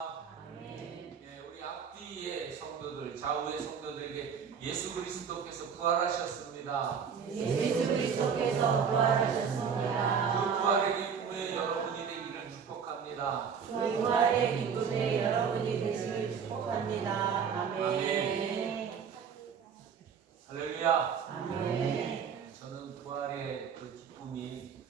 예, 우리 앞뒤의 성도들, 좌우의 성도들에게 예수 그리스도께서 부활하셨습니다. 예수 그리스도께서 부활하셨습니다. 그 부활의 기쁨에 여러분이 되기를 축복합니다. 그 부활의 기쁨에 여러분이 되시길 축복합니다. 아멘. 할렐루야. 아멘. 저는 부활의 그 기쁨이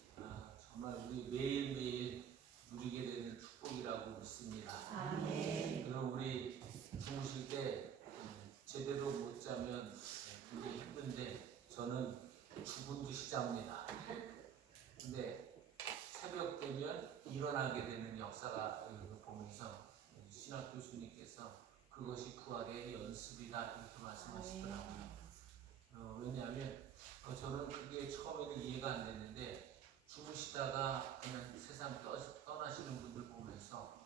정말 우리 매일매일 누리게 되는 축복이라고 믿습니다. 아멘. 그럼 우리 주무실 때 제대로 못 자면 굉장히 힘든데 저는 죽은 듯이 잡니다. 근데 새벽 되면 일어나게 되는 역사가 보면서 신학 교수님께서 그것이 부활의 연습이다 이렇게 말씀하시더라고요. 왜냐하면 저는 그게 처음에는 이해가 안 됐는데 주무시다가 그냥 세상 떠나시는 분들 보면서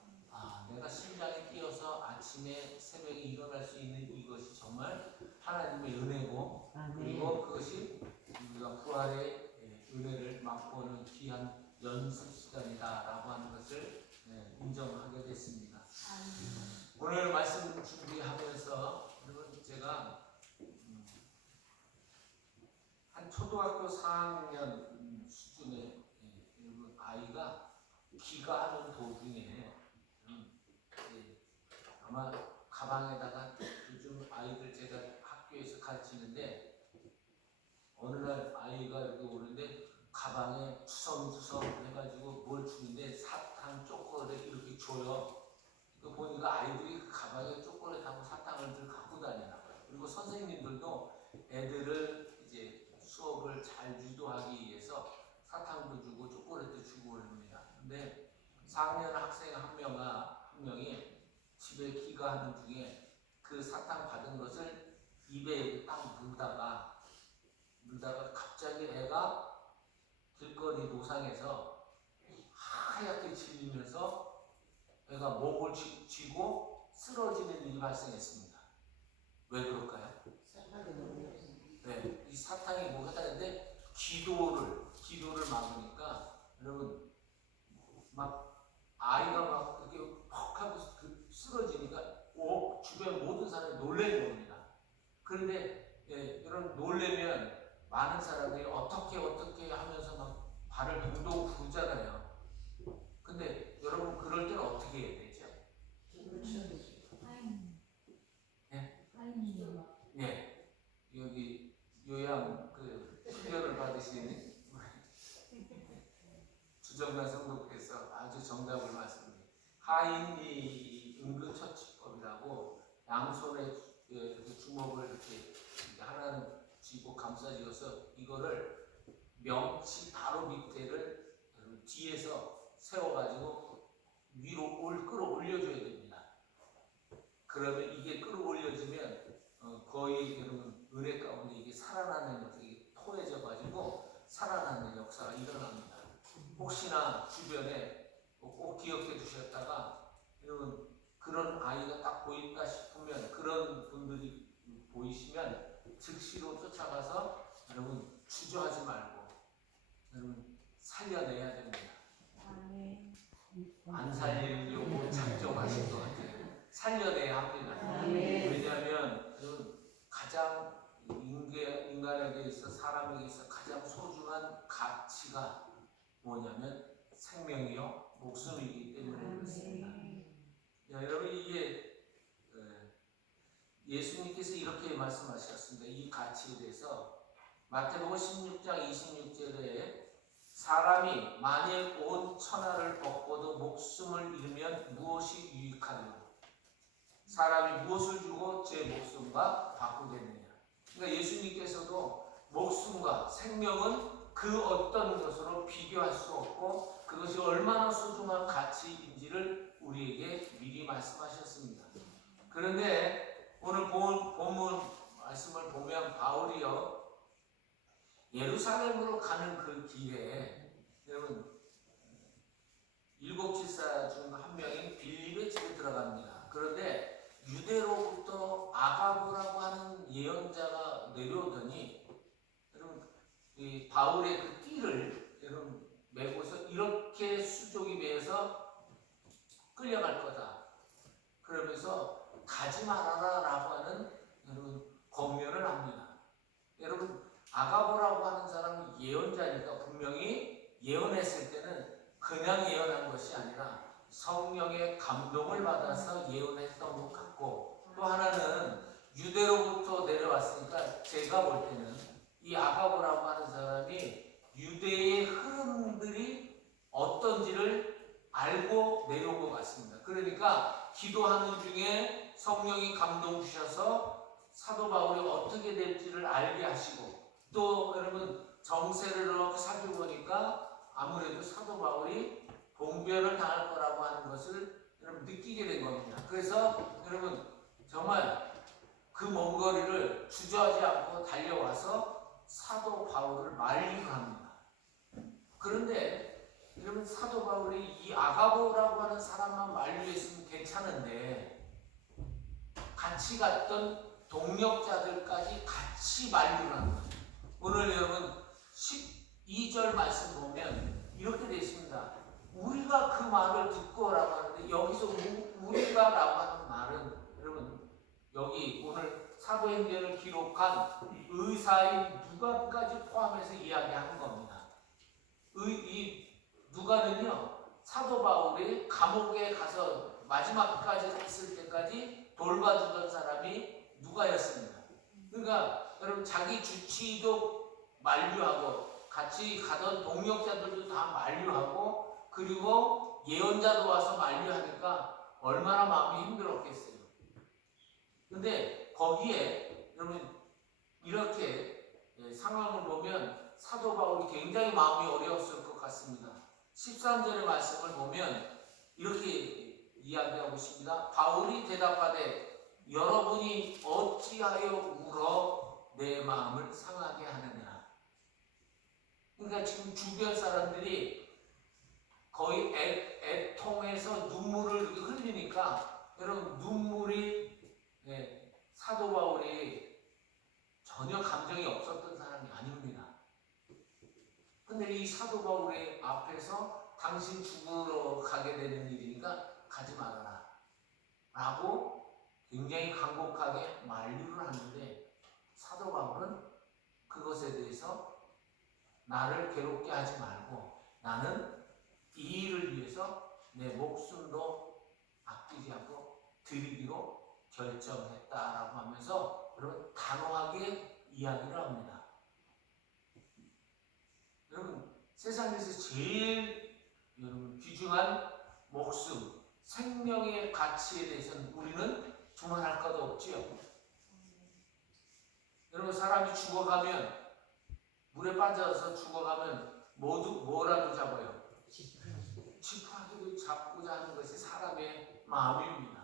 내가 심장이 뛰어서 아침에 새벽에 일어날 수 있는 이것이 정말 하나님의 은혜고 그리고 그것이 우리가 부활의 은혜를 맛보는 귀한 연습 시간이다라고 하는 것을 인정하게 됐습니다. 오늘 말씀 준비하면서 여러분 제가 한 초등학교 4학년 수준의 아이가 귀가하는 도중에 아마 가방에다가 요즘 아이들 제가 학교에서 가르치는데 어느 날 아이가 이렇게 오는데 가방에 투성투성 해가지고 뭘 주는데 사탕, 초콜릿 이렇게 줘요. 그 보니까 아이들이 그 가방에 초콜릿하고 사탕을 늘 갖고 다니나 봐요. 그리고 선생님들도 애들을 이제 수업을 잘 유도하기 위해서 사탕도 주고 초콜릿도 주고 그럽니다. 근데 4학년 학생 한 명이 집에 귀가하는 중에 그 사탕 받은 것을 입에 딱 물다가 갑자기 애가 길거리 노상에서 하얗게 질리면서 애가 목을 쥐고 쓰러지는 일이 발생했습니다. 왜 그럴까요? 네, 이 사탕이 뭐가 다른데 기도를 막으니까 여러분 막 아이가 막 이렇게 퍽 하고 쓰러지니까 주변 모든 사람이 놀라는 겁니다. 그런데 여러분 놀래면 많은 사람들이 어떻게 하면서 막 발을 동동 구르잖아요. 근데 여러분 그럴 때는 어떻게 해야 되죠? 예, 여기 요양 그 훈련을 받으시는 주정관 성도께서 아주 정답을 말씀합니다. 하인이 응급처치법이라고 양손에 이렇게 주먹을 이렇게 하나는 쥐고 감싸지어서 이거를 명치 바로 밑에를 뒤에서 세워가지고 위로 끌어올려줘야 됩니다. 그러면 이게 끌어올려지면 거의 여러분 은혜 가운데 이게 살아나는 역사가 토해져가지고 살아나는 역사가 일어납니다. 혹시나 주변에 꼭 기억해 두셨다가 여러분 그런 아이가 딱 보인다 싶으면 그런 분들이 보이시면 즉시로 쫓아가서 여러분 주저하지 말고 여러분 살려내야 됩니다. 안 살리려고 작정하신 것 같아요. 살려내야 합니다. 왜냐하면 가장 인간에게 있어 사람에게 있어 가장 소중한 가치가 뭐냐면 생명이요 목숨이기 때문에 그렇습니다. 여러분 이게 예수님께서 이렇게 말씀하셨습니다. 이 가치에 대해서 마태복음 16장 26절에 사람이 만일 온 천하를 얻고도 목숨을 잃으면 무엇이 유익하리요? 사람이 무엇을 주고 제 목숨과 바꾸겠느냐? 그러니까 예수님께서도 목숨과 생명은 그 어떤 것으로 비교할 수 없고 그것이 얼마나 소중한 가치인지를 우리에게 미리 말씀하셨습니다. 그런데 오늘 본문 말씀을 보면 바울이요 예루살렘으로 가는 그 길에 여러분 7 집사 중 한 명인 빌립의 집에 들어갑니다. 그런데 유대로부터 아가보라고 하는 예언자가 내려오더니 여러분 이 바울의 그 띠를 여러분 메고서 이렇게 수족이 매서 끌려갈 거다. 하지 말아라라고 하는 여러분 권면을 합니다. 여러분 아가보라고 하는 사람은 예언자니까 분명히 예언했을 때는 그냥 예언한 것이 아니라 성령의 감동을 받아서 예언했던 것 같고, 또 하나는 유대로부터 내려왔으니까 제가 볼 때는 이 아가보라고 하는 사람이 유대의 흐름들이 어떤지를 알고 내려온 것 같습니다. 그러니까 기도하는 중에 성령이 감동 주셔서 사도 바울이 어떻게 될지를 알게 하시고, 또 여러분 정세를 이렇게 살펴보니까 아무래도 사도 바울이 봉변을 당할 거라고 하는 것을 여러분 느끼게 된 겁니다. 그래서 여러분 정말 그 먼 거리를 주저하지 않고 달려와서 사도 바울을 만류를 합니다. 그런데 여러분 사도 바울이 이 아가보라고 하는 사람만 만류했으면 괜찮은데 같이 갔던 동력자들까지 같이 만류를 하는 거죠. 오늘 여러분 12절 말씀 보면 이렇게 되어 있습니다. 우리가 그 말을 듣고라고 하는데 여기서 우리가라고 하는 말은 여러분 여기 오늘 사도행전을 기록한 의사인 누가까지 포함해서 이야기하는 겁니다. 이 누가는요 사도 바울이 감옥에 가서 마지막까지 있을 때까지 돌봐주던 사람이 누가였습니다. 그러니까 여러분 자기 주치의도 만류하고 같이 가던 동력자들도 다 만류하고 그리고 예언자도 와서 만류하니까 얼마나 마음이 힘들었겠어요. 근데 거기에 여러분 이렇게 상황을 보면 사도 바울이 굉장히 마음이 어려웠을 것 같습니다. 13절의 말씀을 보면 이렇게 이야기하고 있습니다. 바울이 대답하되 여러분이 어찌하여 울어 내 마음을 상하게 하느냐. 그러니까 지금 주변 사람들이 거의 애통해서 눈물을 흘리니까 여러분 눈물이 사도 바울이 전혀 감정이 없었던 사람이 아닙니다. 근데 이 사도 바울의 앞에서 당신 죽으러 가게 되는 일이니까 가지 말아라 라고 굉장히 간곡하게 만류를 하는데 사도 바울은 그것에 대해서 나를 괴롭게 하지 말고 나는 이 일을 위해서 내 목숨도 아끼지 않고 드리기로 결정했다라고 하면서 여러분 단호하게 이야기를 합니다. 여러분 세상에서 제일 여러분 귀중한 목숨, 생명의 가치에 대해서는 우리는 두말할 것도 없지요. 여러분 사람이 죽어가면 물에 빠져서 죽어가면 모두 뭐라도 잡아요? 지푸라기도 잡고자 하는 것이 사람의 마음입니다.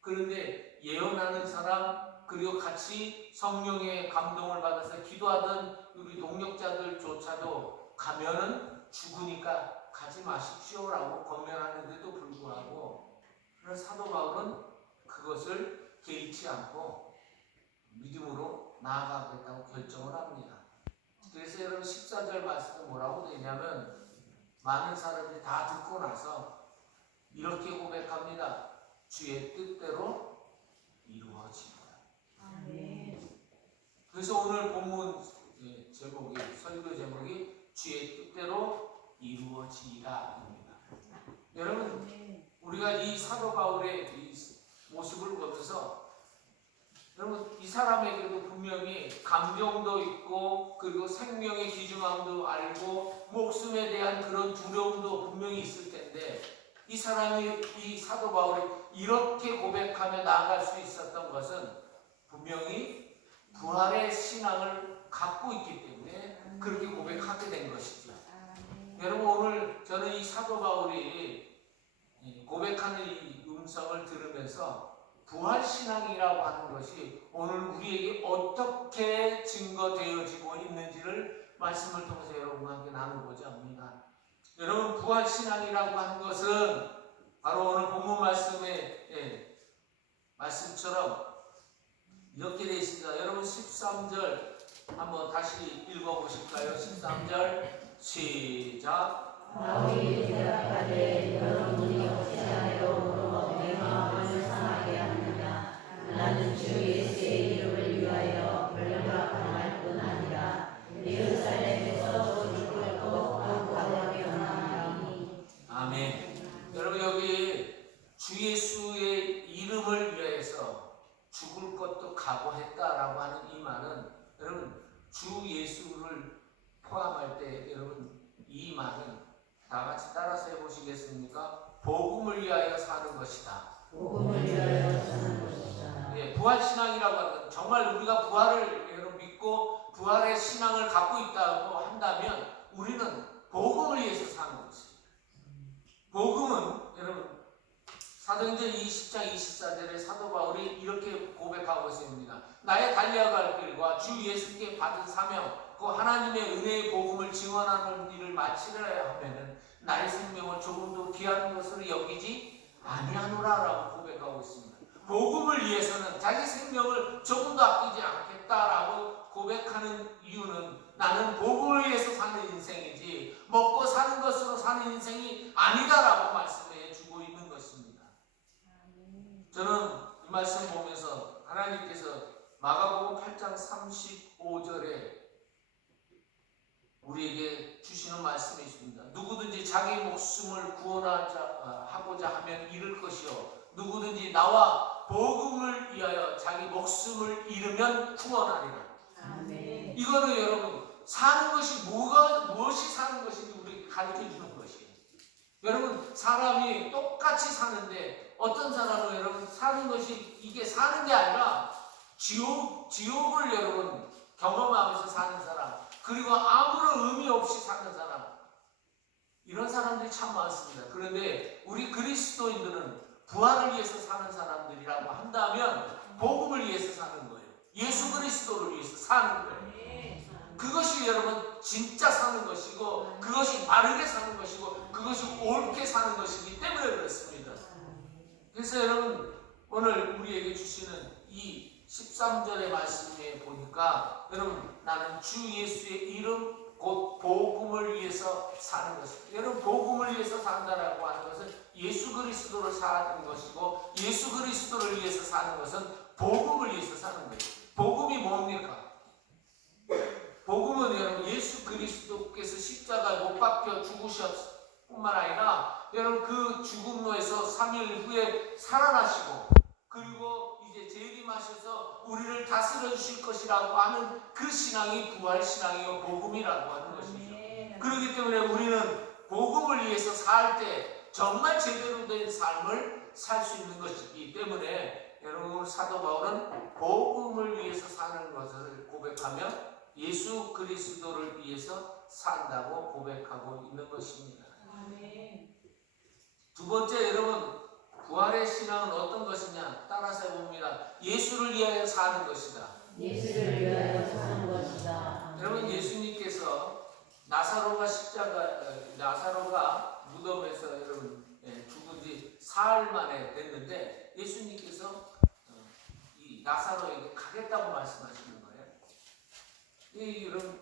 그런데 예언하는 사람 그리고 같이 성령의 감동을 받아서 기도하던 우리 동력자들조차도 가면은 죽으니까 가지 마십시오라고 권면하는데도 불구하고 그런 사도 바울은 그것을 개의치 않고 믿음으로 나아가겠다고 결정을 합니다. 그래서 여러분 14절 말씀은 뭐라고 되냐면 많은 사람들이 다 듣고 나서 이렇게 고백합니다. 주의 뜻대로 이루어지리라. 아멘. 그래서 오늘 본문 제목이 설교 제목이 주의 뜻대로 이루어지리라입니다. 여러분 우리가 이 사도 바울의 이 모습을 보면서 여러분 이 사람에게도 분명히 감정도 있고 그리고 생명의 귀중함도 알고 목숨에 대한 그런 두려움도 분명히 있을 텐데 이 사람이 이 사도 바울이 이렇게 고백하며 나아갈 수 있었던 것은 분명히 부활의 신앙을 갖고 있기 때문에 그렇게 고백하게 된 것이죠. 여러분 오늘 저는 이 사도 바울이 고백하는 이 음성을 들으면서 부활신앙이라고 하는 것이 오늘 우리에게 어떻게 증거되어지고 있는지를 말씀을 통해서 여러분과 함께 나누고자 합니다. 여러분 부활신앙이라고 하는 것은 바로 오늘 본문 말씀의 말씀처럼 이렇게 되어 있습니다. 여러분 13절 한번 다시 읽어보실까요? 13절 시작. 바울이 대답하되 여러분이 어찌하여 울어 내 마음을 상하게 하느냐. 주 예수의 이름을 위해서 죽을 것도 각오했다라고 하는 이 말은 여러분 주 예수를 포함할 때 여러분 이 말은 다 같이 따라서 해보시겠습니까? 복음을 위하여 사는 것이다. 복음을 위하여 사는 것이다. 예, 부활신앙이라고 하는 건 정말 우리가 부활을 여러분 믿고 부활의 신앙을 갖고 있다고 한다면 우리는 복음을 위해서 사는 것입니다. 복음은 여러분 사도행전 20장 24절에 사도 바울이 이렇게 고백하고 있습니다. 나의 달려갈 길과 주 예수께 받은 사명 그 하나님의 은혜의 복음을 증언하는 일을 마치려 하면은 나의 생명을 조금도 귀한 것으로 여기지 아니하노라라고 고백하고 있습니다. 복음을 위해서는 자기 생명을 조금도 아끼지 않겠다라고 고백하는 이유는 나는 복음을 위해서 사는 인생이지 먹고 사는 것으로 사는 인생이 아니다라고 말씀해 주고 있는 것입니다. 저는 이 말씀 보면서 하나님께서 마가복음 8장 35절에 우리에게 주시는 말씀이 있습니다. 누구든지 자기 목숨을 구원하고자 하면 잃을 것이요 누구든지 나와 복음을 위하여 자기 목숨을 잃으면 구원하리라. 아멘. 이거는 여러분 사는 것이 무엇이 사는 것인지 우리에게 가르쳐 주는 것이에요. 여러분 사람이 똑같이 사는데 어떤 사람은 여러분 사는 것이 이게 사는 게 아니라 지옥을 여러분 경험하면서 사는 사람 그리고 아무런 의미 없이 사는 사람 이런 사람들이 참 많습니다. 그런데 우리 그리스도인들은 부활을 위해서 사는 사람들이라고 한다면 복음을 위해서 사는 거예요. 예수 그리스도를 위해서 사는 거예요. 그것이 여러분 진짜 사는 것이고 그것이 바르게 사는 것이고 그것이 옳게 사는 것이기 때문에 그렇습니다. 그래서 여러분 오늘 우리에게 주시는 이 13절의 말씀에 보니까 여러분 나는 주 예수의 이름 곧 복음을 위해서 사는 것입니다. 여러분 복음을 위해서 산다라고 하는 것은 예수 그리스도를 사는 것이고 예수 그리스도를 위해서 사는 것은 복음을 위해서 사는 거예요. 복음이 뭡니까? 복음은 여러분 예수 그리스도께서 십자가에 못 박혀 죽으셨 뿐만 아니라 여러분 그 죽음로에서 3일 후에 살아나시고 그리고 이제 재림하셔서 우리를 다스려 주실 것이라고 하는 그 신앙이 부활 신앙이요 복음이라고 하는 것이죠. 그렇기 때문에 우리는 복음을 위해서 살 때 정말 제대로 된 삶을 살 수 있는 것이기 때문에 여러분 사도 바울은 복음을 위해서 사는 것을 고백하며 예수 그리스도를 위해서 산다고 고백하고 있는 것입니다. 두 번째 여러분 부활의 신앙은 어떤 것이냐 따라서 해봅니다. 예수를 위하여 사는 것이다. 예수를 위하여 사는 것이다. 여러분 예수님께서 나사로가 무덤에서 여러분 죽은 지 사흘 만에 됐는데 예수님께서 이 나사로에게 가겠다고 말씀하시는 거예요. 여러분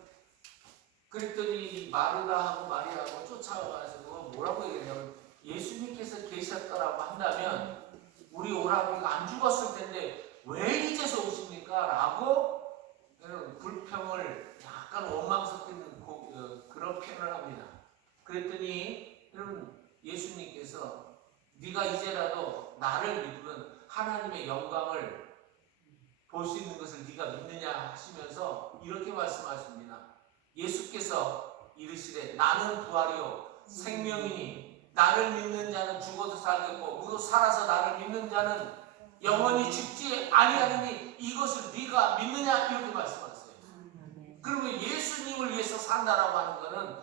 그랬더니 마르다하고 마리아하고 쫓아와가지고 뭐라고 얘기하냐면 예수님께서 계셨더라고 한다면 우리 오라버니가 안 죽었을 텐데 왜 이제서 오십니까? 라고 여러분 불평을 약간 원망스럽는 그런 표현을 합니다. 그랬더니 여러분 예수님께서 네가 이제라도 나를 믿으면 하나님의 영광을 볼 수 있는 것을 네가 믿느냐 하시면서 이렇게 말씀하십니다. 예수께서 이르시되 나는 부활이요 생명이니 나를 믿는 자는 죽어도 살겠고 무도 살아서 나를 믿는 자는 영원히 죽지 아니하느니 이것을 네가 믿느냐 이렇게 말씀하세요. 그러면 예수님을 위해서 산다라고 하는 것은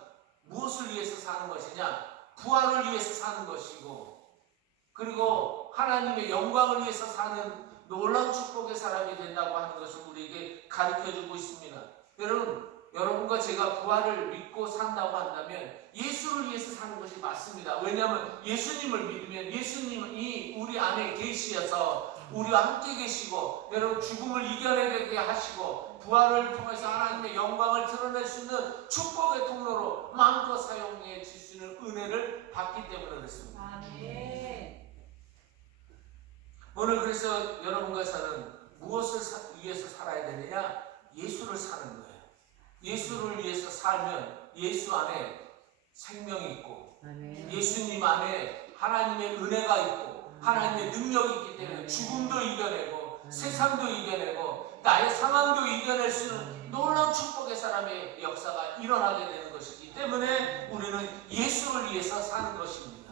무엇을 위해서 사는 것이냐? 부활을 위해서 사는 것이고 그리고 하나님의 영광을 위해서 사는 놀라운 축복의 사람이 된다고 하는 것을 우리에게 가르쳐주고 있습니다. 여러분과 제가 부활을 믿고 산다고 한다면 예수를 위해서 사는 것이 맞습니다. 왜냐하면 예수님을 믿으면 예수님이 우리 안에 계시어서 우리와 함께 계시고 여러분 죽음을 이겨내게 하시고 부활을 통해서 하나님의 영광을 드러낼 수 있는 축복의 통로로 마음껏 사용해 줄 수 있는 은혜를 받기 때문에 그렇습니다. 아멘. 오늘 그래서 여러분과 저는 무엇을 위해서 살아야 되느냐? 예수를 사는 거예요. 예수를 위해서 살면 예수 안에 생명이 있고 아멘. 예수님 안에 하나님의 은혜가 있고 하나님의 능력이 있기 때문에 죽음도 이겨내고 세상도 이겨내고 나의 상황도 이겨낼 수 있는 놀라운 축복의 사람의 역사가 일어나게 되는 것이기 때문에 우리는 예수를 위해서 사는 것입니다.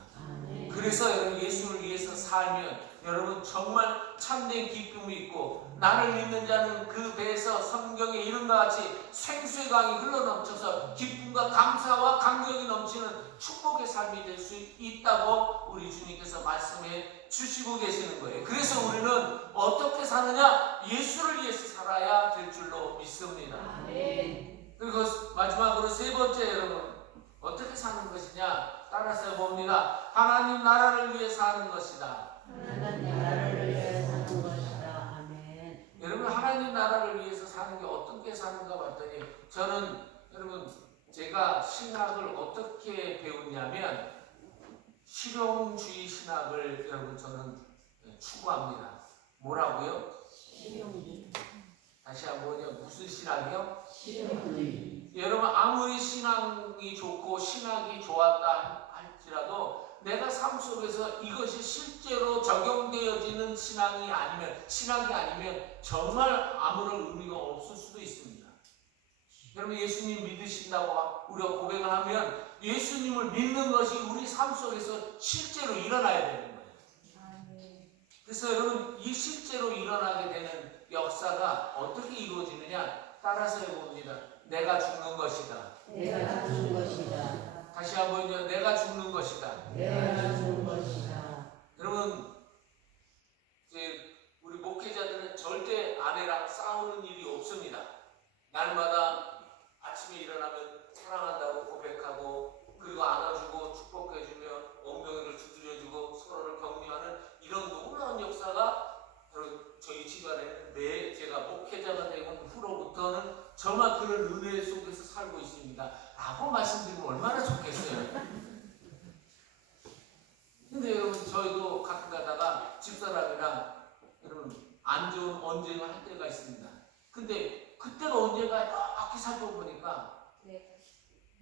그래서 여러분 예수를 위해서 살면 여러분 정말 참된 기쁨이 있고 나를 믿는 자는 그 배에서 성경에 이름과 같이 생수의 강이 흘러넘쳐서 기쁨과 감사와 감격이 넘치는 축복의 삶이 될 수 있다고 우리 주님께서 말씀해 주시고 계시는 거예요. 그래서 우리는 어떻게 사느냐? 예수를 위해서 살아야 될 줄로 믿습니다. 그리고 마지막으로 세 번째 여러분 어떻게 사는 것이냐? 따라서 봅니다. 하나님 나라를 위해서 하는 것이다. 하나님 나라를 위해 사는 것이다. 아멘. 여러분 하나님 나라를 위해서 사는 게 어떻게 사는가 봤더니 저는 여러분 제가 신학을 어떻게 배웠냐면 실용주의 신학을 여러분 저는 추구합니다. 뭐라고요? 실용주의. 다시 한번요. 무슨 신학이요? 실용주의. 여러분 아무리 신앙이 좋고 신학이 좋았다 할지라도 내가 삶 속에서 이것이 실제로 적용되어지는 신학이 아니면 정말 아무런 의미가 없을 수도 있습니다. 여러분 예수님 믿으신다고 우리가 고백을 하면 예수님을 믿는 것이 우리 삶 속에서 실제로 일어나야 되는 거예요. 그래서 여러분 이 실제로 일어나게 되는 역사가 어떻게 이루어지느냐 따라서 해봅니다. 내가 죽는 것이다. 내가 죽는 것이다. 다시 한번요. 내가 죽는 것이다. 내가 죽는 것이다. 여러분 이제 우리 목회자들은 절대 아내랑 싸우는 일이 없습니다. 날마다 아침에 일어나면 사랑한다고 고백하고 그리고 안아주고 축복해주며 엉덩이를 두드려주고 서로를 격려하는 이런 놀라운 역사가 여러분 저희 집안에는 제가 목회자가 되고 후로부터는 정말 그런 은혜 속에서 살고 있습니다. 라고 말씀드리면 얼마나 좋겠어요. 근데 여러분 저희도 가끔 가다가 집사람이랑 여러분 안 좋은 언쟁을 할 때가 있습니다. 근데 그때가 언제가 이렇게 살펴보니까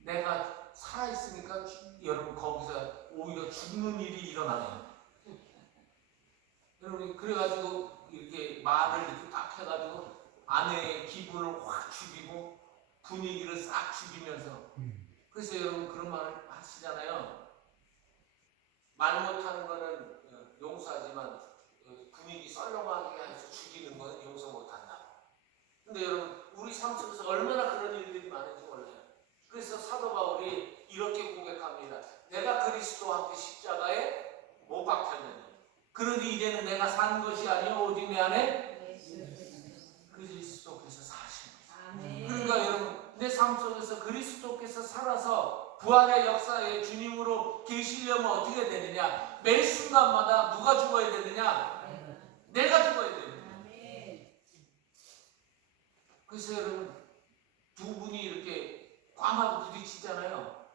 내가 살아있으니까 여러분 거기서 오히려 죽는 일이 일어나네요. 여러분 그래가지고 이렇게 말을 이렇게 딱 해가지고 아내의 기분을 확 죽이고 분위기를 싹 죽이면서 그래서 여러분 그런 말을 하시잖아요. 말 못하는 거는 용서하지만 분위기 썰렁하게 해서 죽이는 거는 용서 못한다. 근데 여러분 우리 삶 속에서 얼마나 그런 일들이 많은지 몰라요. 그래서 사도 바울이 이렇게 고백합니다. 내가 그리스도와 함께 십자가에 못 박혔느니 그러니 이제는 내가 사는 것이 아니요 오직 내 안에 그리스도께서 사신 거예요. 그러니까 여러분 내 삶 속에서 그리스도께서 살아서 부활의 역사에 주님으로 계시려면 어떻게 되느냐? 매 순간마다 누가 죽어야 되느냐? 내가 죽어야 되느냐? 그래서 여러분 두 분이 이렇게 꽝하고 부딪히잖아요.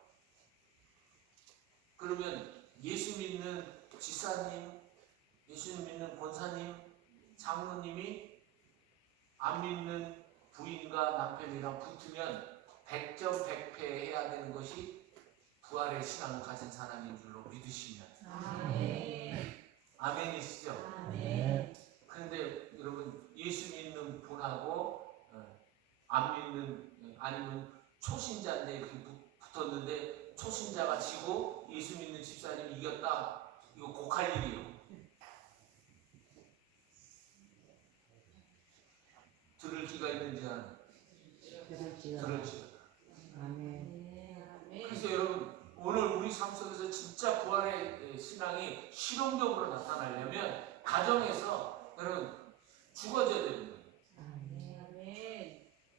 그러면 예수 믿는 지사님, 예수 믿는 권사님, 장로님이 안 믿는 부인과 남편이랑 붙으면 100점 100패 해야 되는 것이 부활의 신앙을 가진 사람인 줄로 믿으시면 아멘이시죠? 그런데 여러분 예수 믿는 분하고 안 믿는 아니면 초신자인데 이렇게 붙었는데 초신자가 지고 예수 믿는 집사님이 이겼다. 이거 곡할 일이에요. 들을 귀가 있는지 안 들을 귀가. 그래서 여러분 오늘 우리 삶 속에서 진짜 부활의 신앙이 실용적으로 나타나려면 가정에서 여러분 죽어져야 됩니다.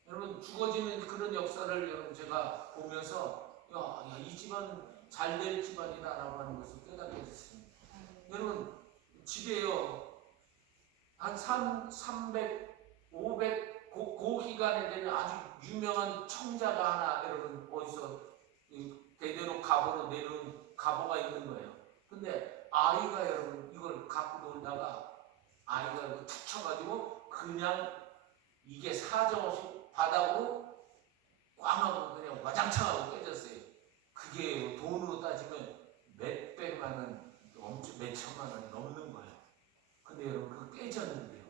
여러분 죽어지는 그런 역사를 여러분 제가 보면서 야, 이 집안 잘 될 집안이다라고 하는 것을 깨닫게 됐습니다. 여러분 집에요 한 300, 500 고기간에 되는 아주 유명한 청자가 하나 여러분 어디서 대대로 가보로 내려온 가보가 있는 거예요. 근데 아이가 여러분 이걸 갖고 놀다가 아이가 툭 쳐가지고 그냥 이게 사정없이 바닥으로 꽝하고 그냥 와장창하고 깨졌어요. 그게 돈으로 따지면 몇백만 원 엄청 몇 천만 원이 넘는 거예요. 근데 여러분 그거 깨졌는데요.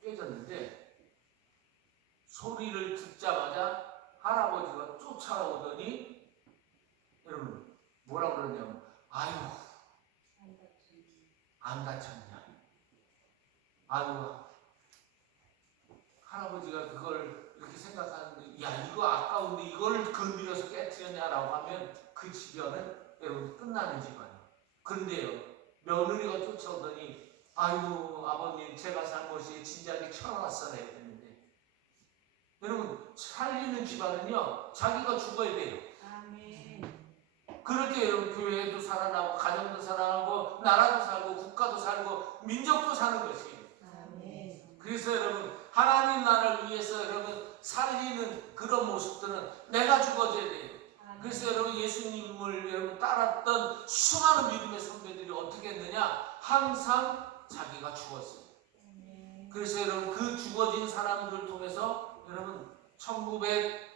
깨졌는데 소리를 듣자마자 할아버지가 쫓아오더니 여러분 뭐라 그러냐면 아유 안 다쳤냐? 아유 할아버지가 그걸 이렇게 생각하는데 야 이거 아까운데 이걸 건드려서 깨뜨렸냐라고 하면 그 집안은 여러분 끝나는 집안이에요. 그런데요 며느리가 쫓아오더니 아유 아버님 제가 잘못이 진작에 쳐놨어야 했는데 여러분 살리는 집안은요 자기가 죽어야 돼요. 그럴 때 여러분 교회도 살아나고 가정도 살아나고 나라도 살고 국가도 살고 민족도 사는 것이에요. 그래서 여러분 하나님 나라를 위해서 여러분 살리는 그런 모습들은 내가 죽어져야 돼요. 그래서 여러분 예수님을 여러분 따랐던 수많은 믿음의 선배들이 어떻게 했느냐 항상 자기가 죽었어요. 그래서 여러분 그 죽어진 사람들을 통해서 여러분 1900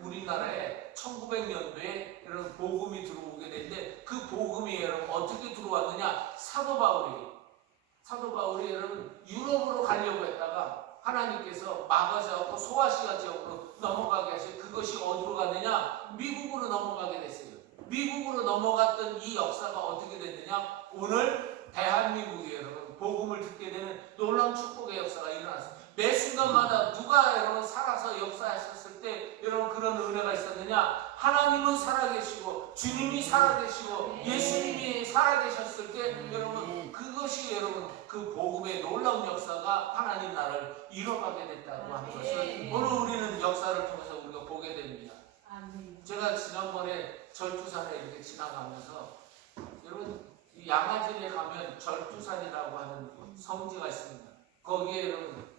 우리나라에 1900년도에 여러분 복음이 들어오게 됐는데 그 복음이 여러분 어떻게 들어왔느냐 사도 바울이 여러분 유럽으로 가려고 했다가 하나님께서 막아서고 소아시아 지역으로 넘어가게 하셔서 그것이 어디로 갔느냐 미국으로 넘어가게 됐어요. 미국으로 넘어갔던 이 역사가 어떻게 됐느냐 오늘 대한민국이 여러분 복음을 듣게 되는 놀라운 축복의 역사가 일어났어요. 매 순간마다 누가 여러분 살아서 역사하셨을 때 여러분 그런 은혜가 있었느냐 하나님은 살아계시고 주님이 살아계시고 예수님이 살아계셨을 때 여러분 그것이 여러분 그 복음의 놀라운 역사가 하나님 나라를 이뤄가게 됐다고 하는 것을 오늘 우리는 역사를 통해서 우리가 보게 됩니다. 제가 지난번에 절투산에 이렇게 지나가면서 여러분 양화진에 가면 절투산이라고 하는 성지가 있습니다. 거기에 여러분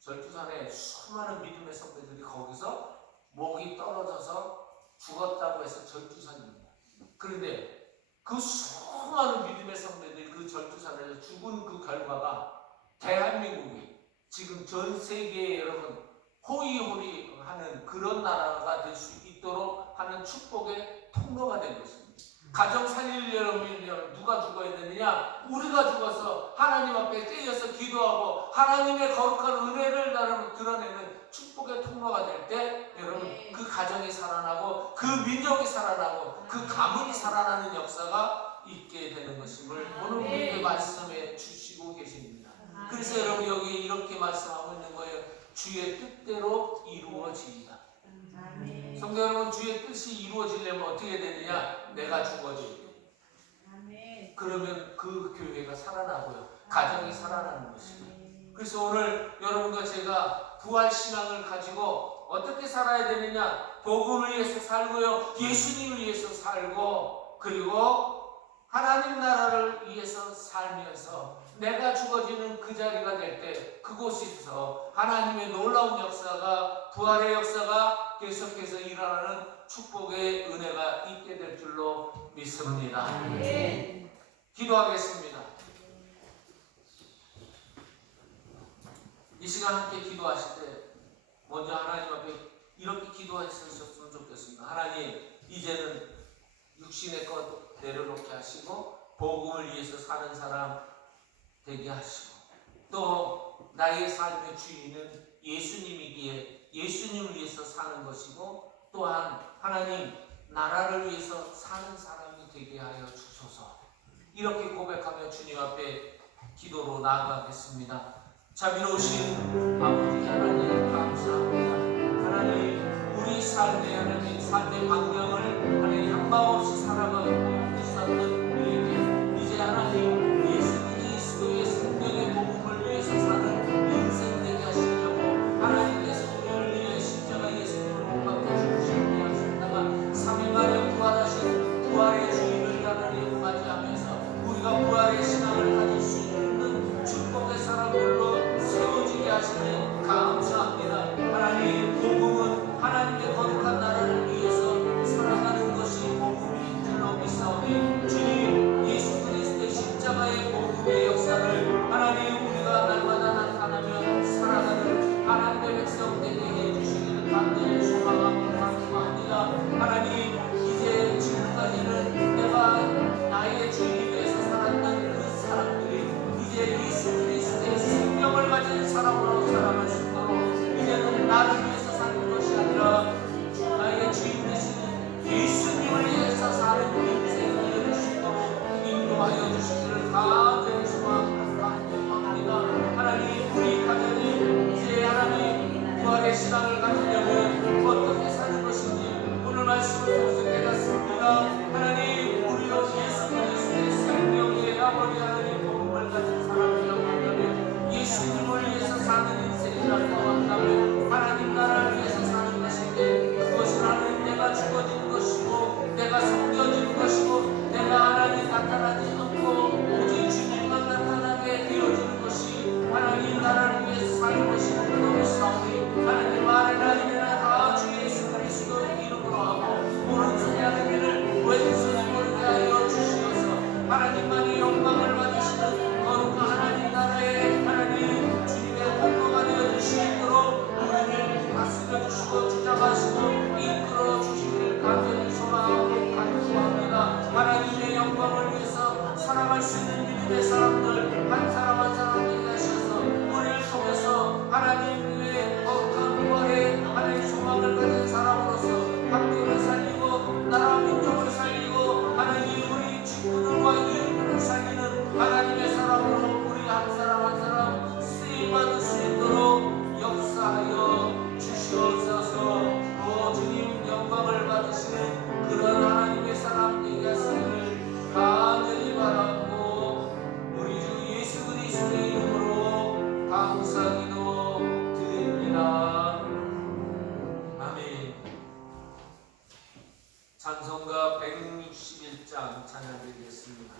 절투산에 수많은 믿음의 선배들이 거기서 목이 떨어져서 죽었다고 해서 절투산입니다. 그런데 그 수많은 믿음의 선배들이 그 절투산에서 죽은 그 결과가 대한민국이 지금 전 세계에 여러분 호의호리하는 그런 나라가 될 수 있도록 하는 축복의 통로가 된 것입니다. 가정 살리려면 누가 죽어야 되느냐? 우리가 죽어서 하나님 앞에 깨어서 기도하고 하나님의 거룩한 은혜를 드러내는 축복의 통로가 될 때 여러분 그 가정이 살아나고 그 민족이 살아나고 그 가문이 살아나는 역사가 있게 되는 것임을 오늘 우리에게 말씀해 주시고 계십니다. 그래서 여러분 여기 이렇게 말씀하고 있는 거예요. 주의 뜻대로 이루어지이다. 성도 여러분 주의 뜻이 이루어지려면 어떻게 되느냐? 내가 죽어져야 돼요. 그러면 그 교회가 살아나고요. 가정이 살아나는 것입니다. 그래서 오늘 여러분과 제가 부활신앙을 가지고 어떻게 살아야 되느냐? 복음을 위해서 살고요. 예수님을 위해서 살고 그리고 하나님 나라를 위해서 살면서 내가 죽어지는 그 자리가 될 때 그곳에서 하나님의 놀라운 역사가 부활의 역사가 계속해서 일어나는 축복의 은혜가 있게 될 줄로 믿습니다. 기도하겠습니다. 이 시간 함께 기도하실 때 먼저 하나님 앞에 이렇게 기도하셨으면 좋겠습니다. 하나님 이제는 육신의 것 내려놓게 하시고 복음을 위해서 사는 사람 되게 하시고 또 나의 삶의 주인은 예수님이기에 예수님을 위해서 사는 것이고 또한 하나님 나라를 위해서 사는 사람이 되게 하여 주소서. 이렇게 고백하며 주님 앞에 기도로 나아가겠습니다. 자비로우신 아버지 하나님 감사합니다. 하나님 우리 삶의 하나님 삶의 방향을 하나님 향방 없이 살아가고 있었던 우리에게 이제 하나님 예수 그리스도의 생명의 복음을 위해서 사는 인생 되게 하시려고 하나님께서 우리를 위해 십자가 예수님을 못 박혀 죽으시게 하셨다가 3일 만에 부활하신 부활의 주님을 하나님 맞이하면서 우리가 부활의 신앙을 가질 수 있는 축복의 사람들로 세워지게 하시니 감사합니다. 하나님 복음은 하나님의 거룩한 나라를 위해서 살아가는 것이 복음인 줄로 믿사옵나다. 하나님의 사람들 한 사람 한 사람 얘기하셔서 우리를 통해서 하나님의 거룩한 부활에 하나님의 소망을 가진 사람으로서 학교를 살리고 나라 민족을 살리고 하나님 우리 친구들과 이웃들을 살리는 하나님의 사람으로 우리 한 사람 한 사람 쓰임받을 수 있도록 역사하여 주시옵소서. 주님 영광을 받으시는 그런 하나님의 사람 되게 하시기를 간절히 바라고 우리 주 예수 그리스도의 이름으로 감사기도 드립니다. 아멘. 찬송가 161장 찬양드리겠습니다.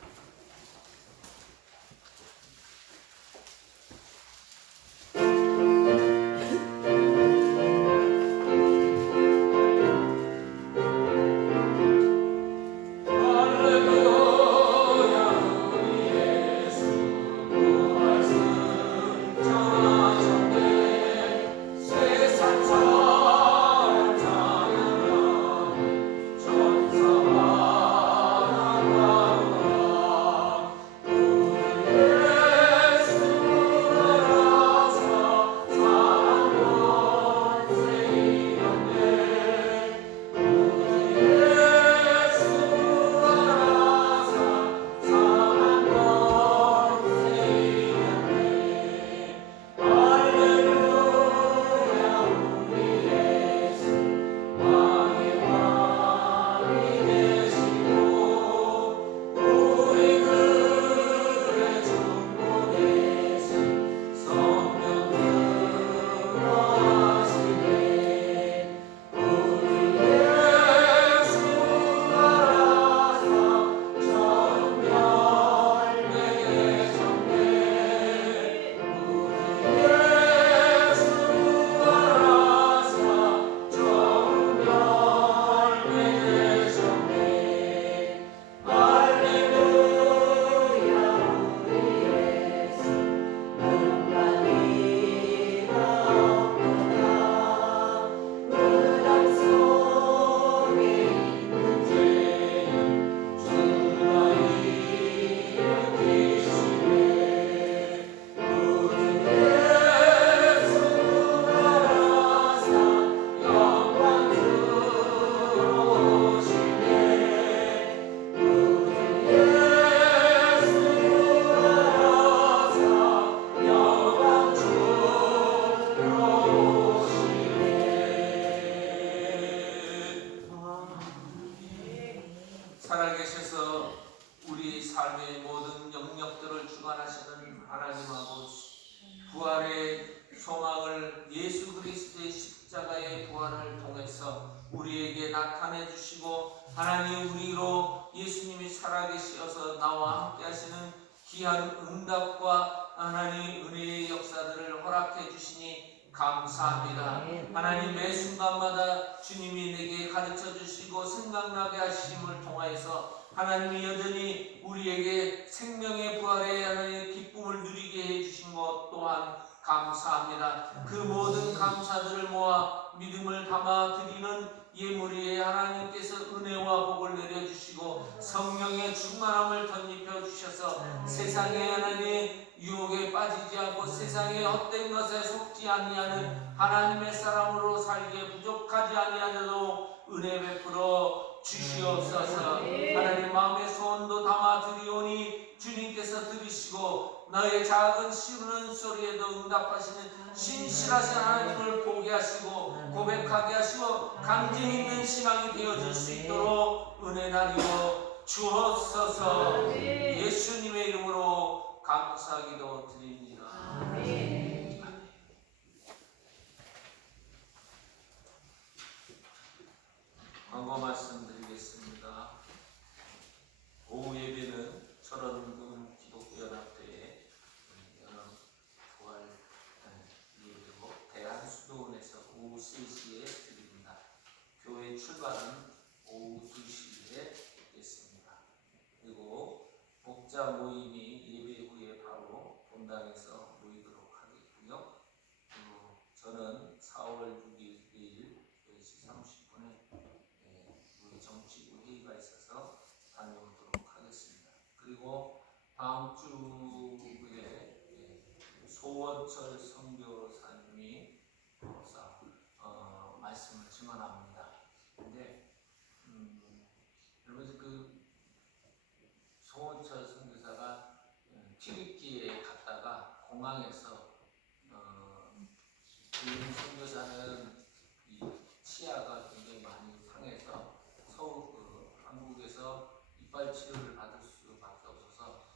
살아계셔서 우리 삶의 모든 영역들을 주관하시는 하나님하고 부활의 소망을 예수 그리스도의 십자가의 부활을 통해서 우리에게 나타내 주시고 하나님 우리로 예수님이 살아계시어서 나와 함께 하시는 귀한 응답과 하나님 은혜의 역사들을 허락해 주시니 감사합니다. 하나님 매 순간마다 주님이 내게 가르쳐 주시고 생각나게 하심을 통하여서 하나님이 여전히 우리에게 생명의 부활의 하나님의 기쁨을 누리게 해주신 것 또한 감사합니다. 그 모든 감사들을 모아 믿음을 담아 드리는 예물위에 하나님께서 은혜와 복을 내려주시고 성령의 충만함을 덧입혀 주셔서 세상의 하나님의 유혹에 빠지지 않고 세상의 헛된 것에 속지 아니하는 하나님의 사람으로 살기에 부족하지 아니하여도 은혜 베풀어 주시옵소서. 하나님 마음의 소원도 담아 드리오니 주님께서 들으시고 너의 작은 시우는 소리에도 응답하시는 신실하신 하나님을 보게 하시고 고백하게 하시고 강증 있는 신앙이 되어질 수 있도록 은혜 나리고 주옵소서. 예수님의 이름으로 감사기도 드립니다. 아멘. 광고 말씀드리겠습니다. 오후 예배는 철원군 기독교연합회의 부활 예배고 대한수도원에서 오후 3시에 드립니다. 교회 출발은 오후 2시에 있겠습니다. 그리고 목자 모임이 예배 후에 바로 본당에서 모이도록 하겠고요. 그리고 저는 4월 6일 내일 10시 30분에 우리 정치부 회의가 있어서 다녀오도록 하겠습니다. 그리고 다음 주에 소원철 선교사님이 말씀을 증언합니다. 근데 여러분 그 소원철 선교사가 튀르키예에 갔다가 공항에서 그 선교사는 이 치아가 굉장히 많이 상해서 한국에서 이빨 치료를 받을 수밖에 없어서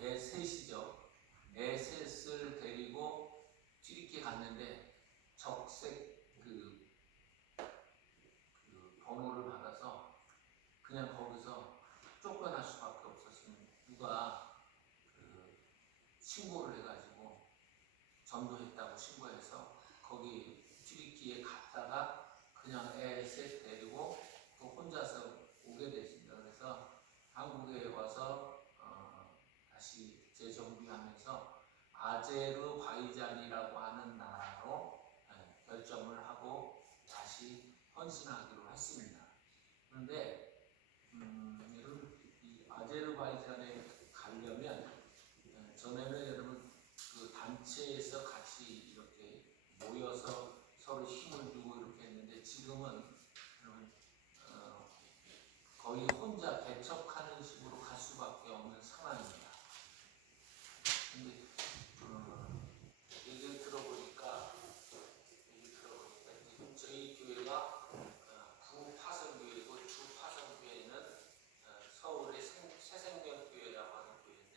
애 셋이죠. 애 셋을 데리고 튀르키예 갔는데 적색 그 번호를 받아서 그냥 거기서 쫓겨날 수밖에 없었으면 누가 신고를 해가지고 전도했다고 신고해서 거기 튀르키예에 갔다가 그냥 애 셋 데리고 또 혼자서 오게 됐습니다. 그래서 한국에 와서 다시 재정비하면서 아제르바이잔이라고 하는 나라로 결정을 하고 다시 헌신하기로 했습니다. 그런데 여러분 이 아제르바이잔에 가려면 전에는 여러분 그 단체에서 같이 이렇게 모여서 서로 힘을 주고 이렇게 했는데 지금은 여러분 거의 혼자 개척하는 식으로 갈 수밖에 없는 상황입니다. 근데 얘기를 들어보니까 지금 저희 교회가 구파성교회고 주파성교회는 서울의 새생명교회라고 하는 교회인데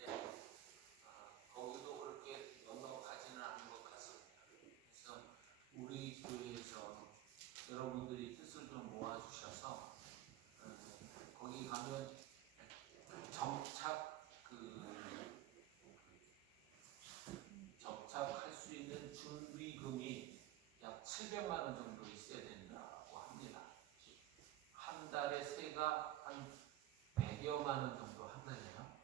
거기도 그렇게 넉넉하지는 않은 것 같습니다. 그래서 우리 교회에서 여러분들이 뜻을 좀 모아주셔서 거기 가면 정착할 수 있는 준비금이 약 700만 원 정도 있어야 된다고 합니다. 한 달에 세가 한 100여만 원 정도 한다네요.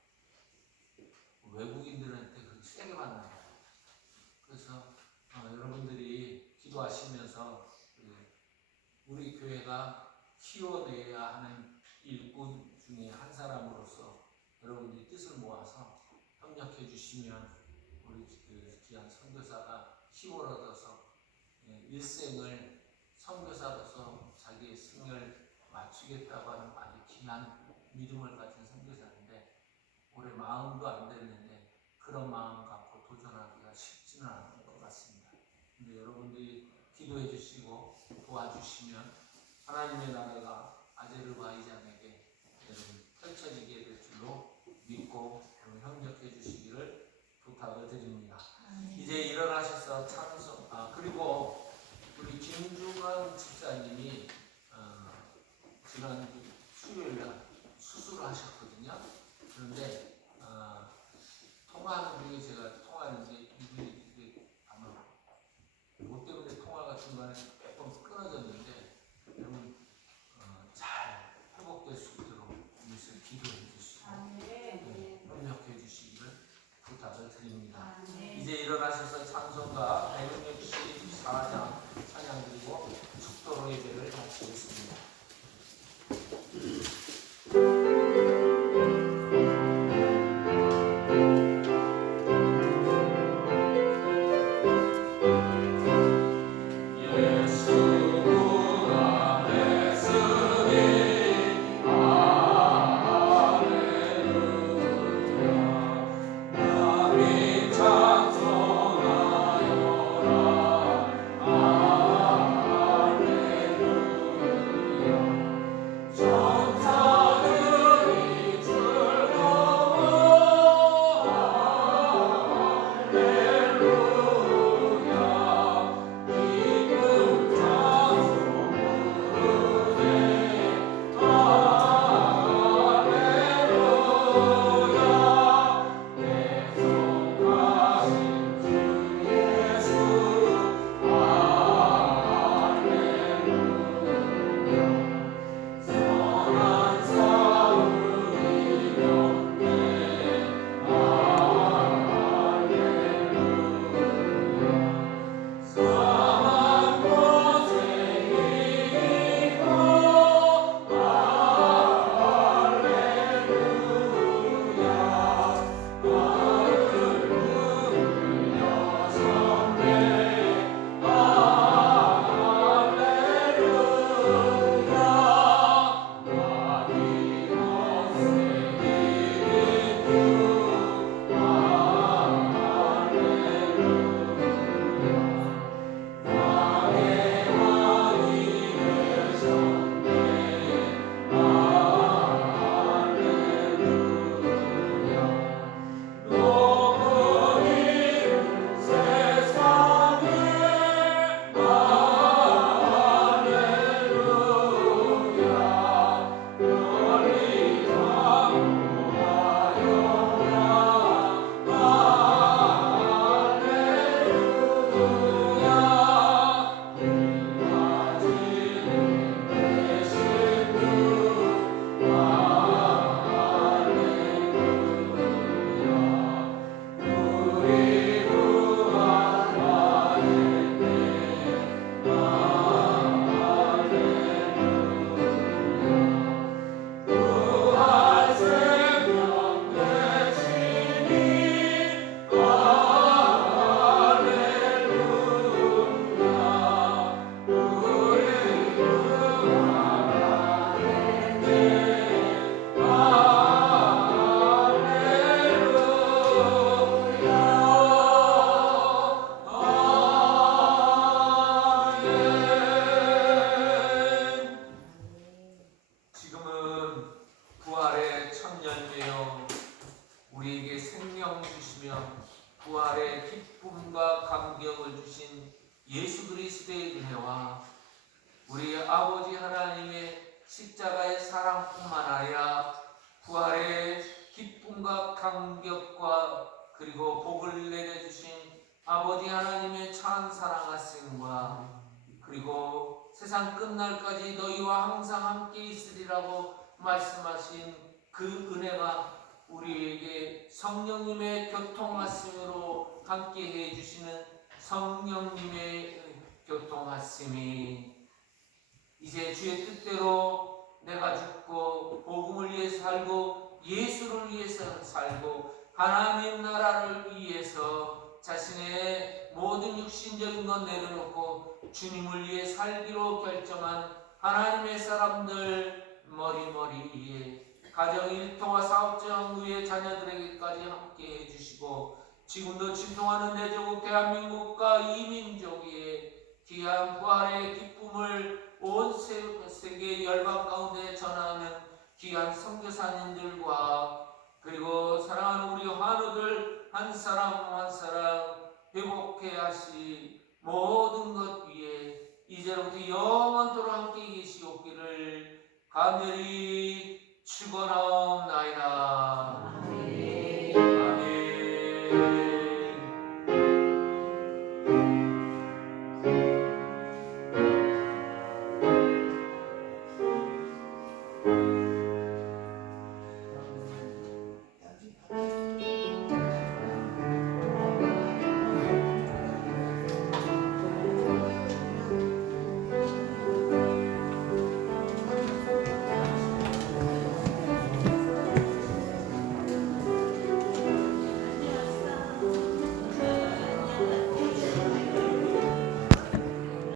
외국인들한테 그렇게 세게 받나요? 그래서 여러분들이 기도하시면서 우리 교회가 키워내야 하는 일꾼 중에 한 사람으로서 여러분들이 뜻을 모아서 협력해 주시면 우리 그 귀한 선교사가 힘을 얻어서 일생을 선교사로서 자기의 생을 마치겠다고 하는 아주 귀한 믿음을 가진 선교사인데 올해 마음도 안 됐는데 그런 마음 갖고 도전하기가 쉽지는 않을 것 같습니다. 근데 여러분들이 기도해 주시고 도와주시면 하나님의 나라가 아제르바이잔에게 펼쳐지게 될 줄로 믿고 협력해 주시기를 부탁을 드립니다. 이제 일어나셔서 찬송, 그리고 우리 김중환 집사님이 지난 수요일날 수술을 하셨거든요. 그런데 통화하는 중에 제가 통화하는데 이게 아마 뭐 때문에 통화가 중간에 몇 번 끊어졌는데 여러분 잘 회복될 수 있도록 위해서 기도해 주시고 협력해 주시기를 부탁을 드립니다. 이제 일어나셔서 찬송가 164장 찬양 드리고 축도로 예배를 마치겠습니다. 찬송하여 주시며 부활의 기쁨과 감격을 주신 예수 그리스도의 은혜와 우리 아버지 하나님의 십자가의 사랑뿐만 아니라 부활의 기쁨과 감격과 그리고 복을 내려주신 아버지 하나님의 참 사랑하심과 그리고 세상 끝날까지 너희와 항상 함께 있으리라고 말씀하신 그 은혜가 우리에게 성령님의 교통하심으로 함께 해주시는 성령님의 교통하심이 이제 주의 뜻대로 내가 죽고 복음을 위해 살고 예수를 위해서 살고 하나님 나라를 위해서 자신의 모든 육신적인 것 내려놓고 주님을 위해 살기로 결정한 하나님의 사람들 머리머리에 가정 일터와 사업장 후의 자녀들에게까지 함께 해주시고 지금도 침통하는 대조국 대한민국과 이민족의 귀한 부활의 기쁨을 온 세계 열방 가운데 전하는 귀한 선교사님들과 그리고 사랑하는 우리 환우들 한 사람 한 사람 회복해 하시 모든 것 위에 이제부터 영원토록 함께 계시옵기를 간절히 축원하옵나이다.